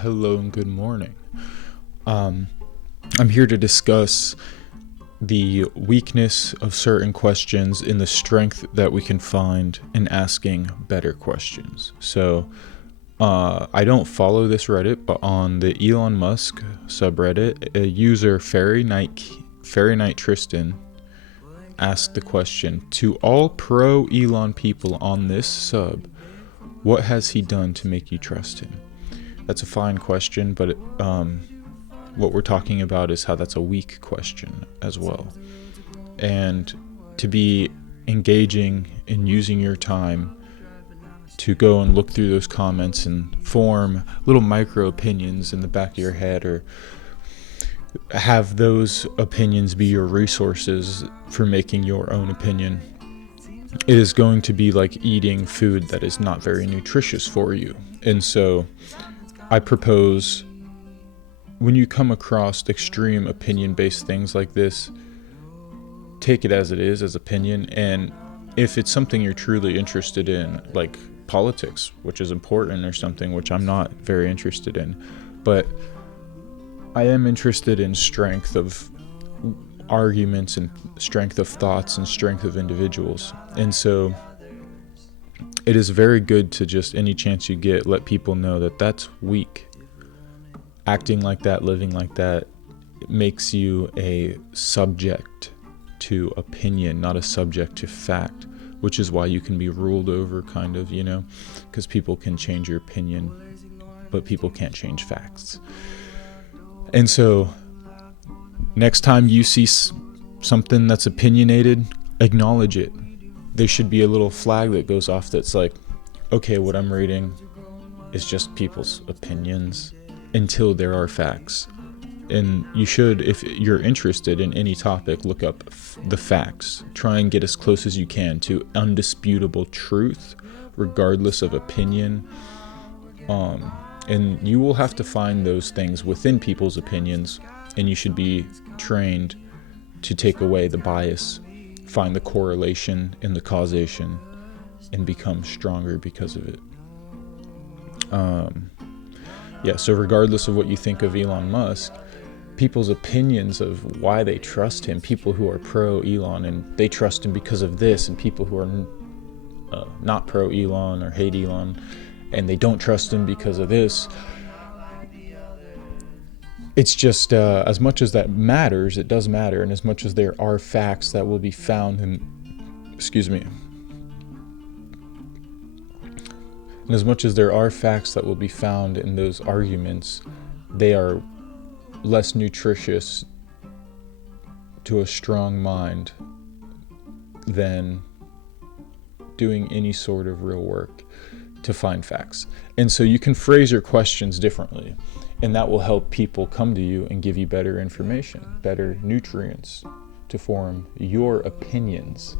Hello and good morning. Um, I'm here to discuss the weakness of certain questions and the strength that we can find in asking better questions. I don't follow this Reddit, but on the Elon Musk subreddit, a user Fairy Night Tristan asked the question to all pro Elon people on this sub: what has he done to make you trust him? That's a fine question, but what we're talking about is how that's a weak question as well. And to be engaging and using your time to go and look through those comments and form little micro opinions in the back of your head, or have those opinions be your resources for making your own opinion, it is going to be like eating food that is not very nutritious for you. And so I propose, when you come across extreme opinion-based things like this, take it as it is, as opinion. And if it's something you're truly interested in, like politics, which is important, or something which I'm not very interested in, but I am interested in strength of arguments and strength of thoughts and strength of individuals. And so it is very good to just, any chance you get, let people know that that's weak. Acting like that, living like that, it makes you a subject to opinion, not a subject to fact, which is why you can be ruled over, kind of, because people can change your opinion, but people can't change facts. And so next time you see something that's opinionated, acknowledge it. There should be a little flag that goes off that's like, okay, what I'm reading is just people's opinions until there are facts. And you should, if you're interested in any topic, look up the facts. Try and get as close as you can to undisputable truth, regardless of opinion. And you will have to find those things within people's opinions, and you should be trained to take away the bias, find the correlation and the causation, and become stronger because of it. So regardless of what you think of Elon Musk, people's opinions of why they trust him, people who are pro Elon and they trust him because of this, and people who are not pro Elon or hate Elon and they don't trust him because of this, it's just, as much as that matters, it does matter, and as much as there are facts that will be found in, and as much as there are facts that will be found in those arguments, they are less nutritious to a strong mind than doing any sort of real work to find facts. And so you can phrase your questions differently, and that will help people come to you and give you better information, better nutrients to form your opinions.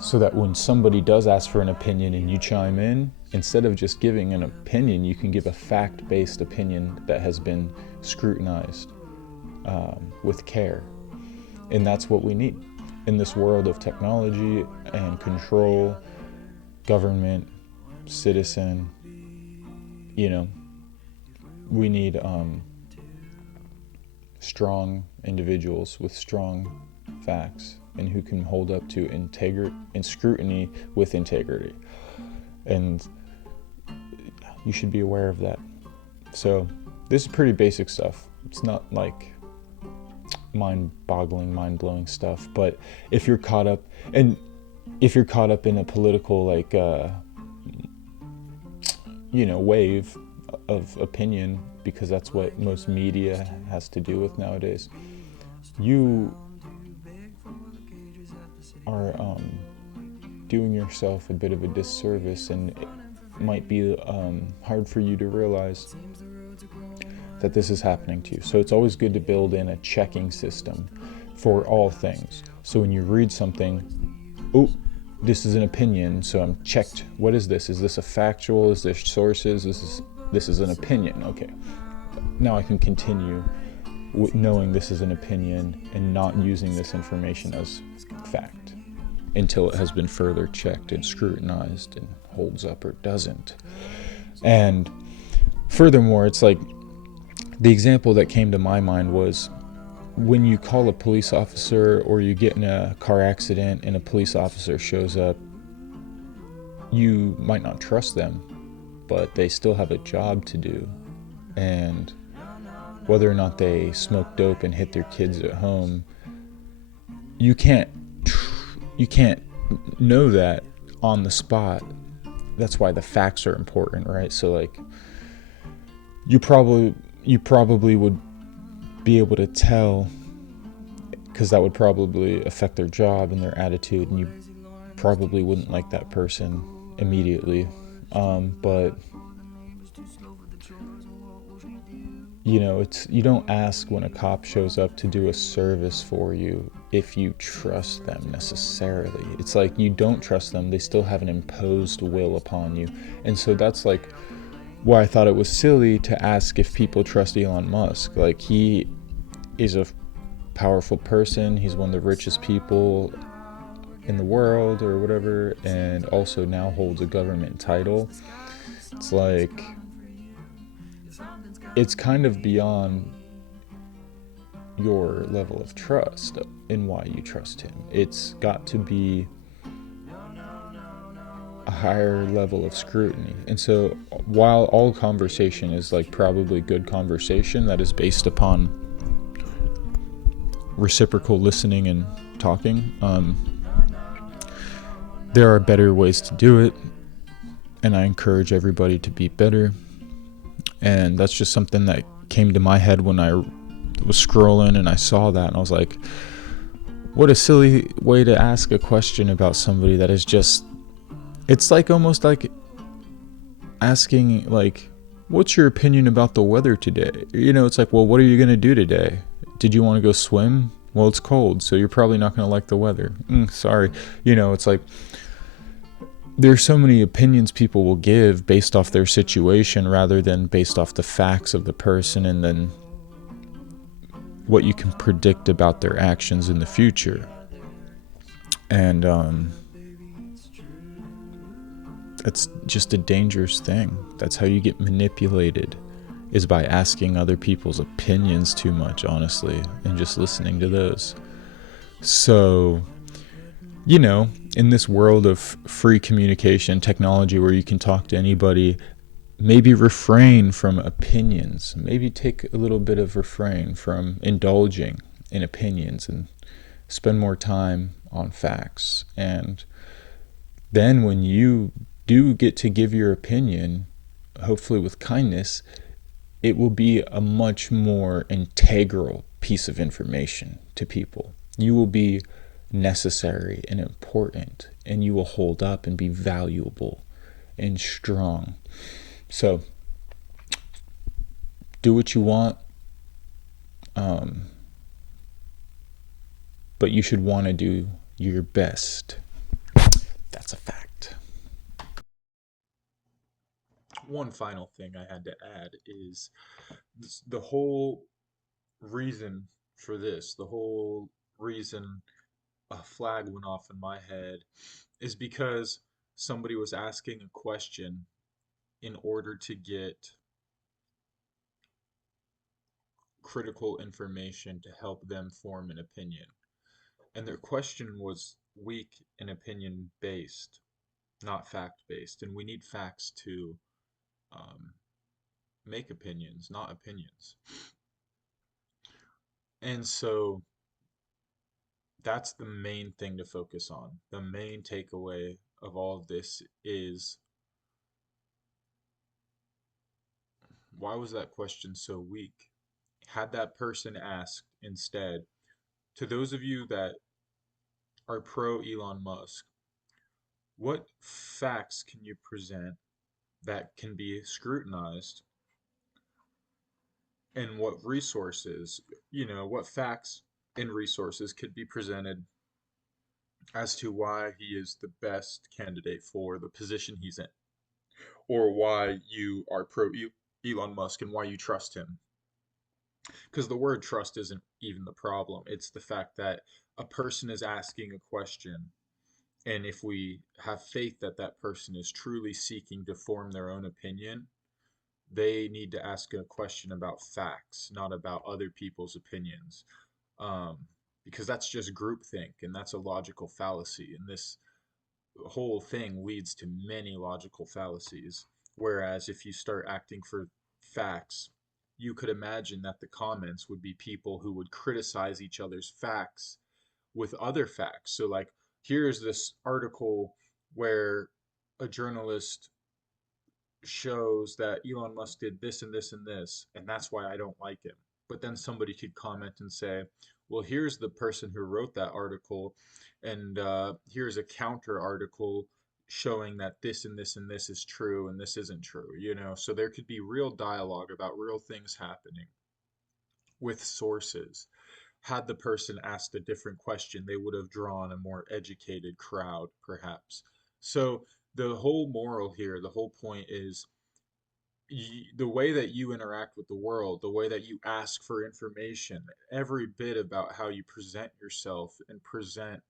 So that when somebody does ask for an opinion and you chime in, instead of just giving an opinion, you can give a fact-based opinion that has been scrutinized with care. And that's what we need in this world of technology and control, government, citizen. We need strong individuals with strong facts, and who can hold up to integrity and scrutiny with integrity. And you should be aware of that. So this is pretty basic stuff. It's not like mind-boggling, mind-blowing stuff. But if you're caught up in a political wave of opinion, because that's what most media has to do with nowadays, you are doing yourself a bit of a disservice, and it might be hard for you to realize that this is happening to you. So it's always good to build in a checking system for all things. So when you read something, this is an opinion, so I'm checked. What is this? Is this a factual? Is there sources? This is an opinion. Okay, now I can continue knowing this is an opinion and not using this information as fact until it has been further checked and scrutinized and holds up or doesn't. And Furthermore, it's like the example that came to my mind was when you call a police officer or you get in a car accident and a police officer shows up, you might not trust them, but they still have a job to do. And whether or not they smoke dope and hit their kids at home, you can't you can't know that on the spot. That's why the facts are important, right? So like you probably would be able to tell, because that would probably affect their job and their attitude, and you probably wouldn't like that person immediately. But it's, you don't ask when a cop shows up to do a service for you if you trust them necessarily. It's like you don't trust them, they still have an imposed will upon you. And so that's like why I thought it was silly to ask if people trust Elon Musk. Like, he is a powerful person, he's one of the richest people in the world or whatever, and also now holds a government title. It's like, it's kind of beyond your level of trust in why you trust him. It's got to be a higher level of scrutiny. And so while all conversation is like probably good conversation that is based upon reciprocal listening and talking, there are better ways to do it, and I encourage everybody to be better. And that's just something that came to my head when I was scrolling and I saw that, and I was like, what a silly way to ask a question about somebody that is just, it's like almost like asking like, what's your opinion about the weather today? It's like, well, what are you going to do today? Did you want to go swim? Well, it's cold, so you're probably not going to like the weather. Sorry. It's like, there's so many opinions people will give based off their situation rather than based off the facts of the person, and then what you can predict about their actions in the future. And that's just a dangerous thing. That's how you get manipulated, is by asking other people's opinions too much, honestly, and just listening to those. So, in this world of free communication technology where you can talk to anybody, maybe refrain from opinions. Maybe take a little bit of refrain from indulging in opinions and spend more time on facts. And then when you do get to give your opinion, hopefully with kindness, it will be a much more integral piece of information to people. You will be necessary and important, and you will hold up and be valuable and strong. So do what you want, but you should want to do your best. That's a fact. One final thing I had to add is the whole reason for this, the whole reason a flag went off in my head, is because somebody was asking a question in order to get critical information to help them form an opinion. And their question was weak and opinion based, not fact based. And we need facts to um, make opinions, not opinions. And so that's the main thing to focus on. The main takeaway of all of this is, why was that question so weak? Had that person asked instead, to those of you that are pro Elon Musk, what facts can you present that can be scrutinized, and what resources, what facts and resources could be presented as to why he is the best candidate for the position he's in, or why you are pro Elon Musk and why you trust him. Because the word trust isn't even the problem. It's the fact that a person is asking a question, and if we have faith that that person is truly seeking to form their own opinion, They need to ask a question about facts, not about other people's opinions, um, because that's just groupthink and that's a logical fallacy. And this whole thing leads to many logical fallacies. Whereas if you start acting for facts, you could imagine that the comments would be people who would criticize each other's facts with other facts. So, like, here's this article where a journalist shows that Elon Musk did this and this and this, and that's why I don't like him. But then somebody could comment and say, well, here's the person who wrote that article, and here's a counter article showing that this and this and this is true and this isn't true, you know? So there could be real dialogue about real things happening with sources. Had the person asked a different question, they would have drawn a more educated crowd, perhaps. So the whole moral here, the whole point is the way that you interact with the world, the way that you ask for information, every bit about how you present yourself and present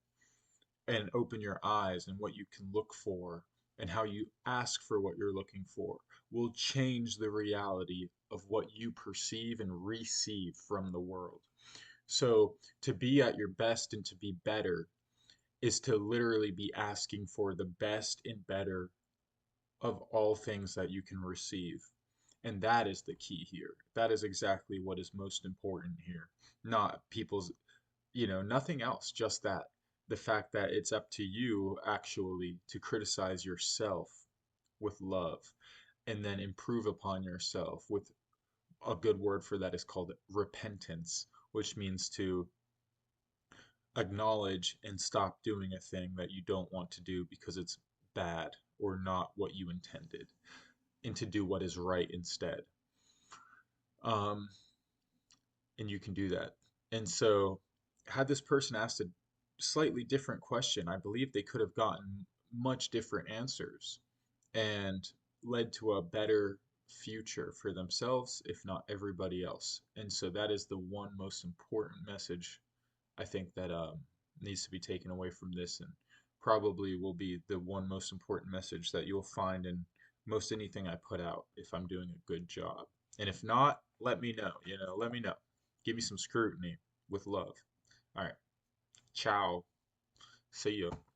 and open your eyes and what you can look for and how you ask for what you're looking for will change the reality of what you perceive and receive from the world. So, to be at your best and to be better is to literally be asking for the best and better of all things that you can receive. And that is the key here. That is exactly what is most important here. Not people's, nothing else, just that. The fact that it's up to you actually to criticize yourself with love and then improve upon yourself with a good word for that is called repentance, which means to acknowledge and stop doing a thing that you don't want to do because it's bad or not what you intended, and to do what is right instead. Um, and you can do that. And so, had this person asked a slightly different question, I believe they could have gotten much different answers and led to a better future for themselves, if not everybody else. And so, that is the one most important message I think that needs to be taken away from this, and probably will be the one most important message that you'll find in most anything I put out if I'm doing a good job. And if not, let me know. Let me know. Give me some scrutiny with love. All right. Ciao. See you.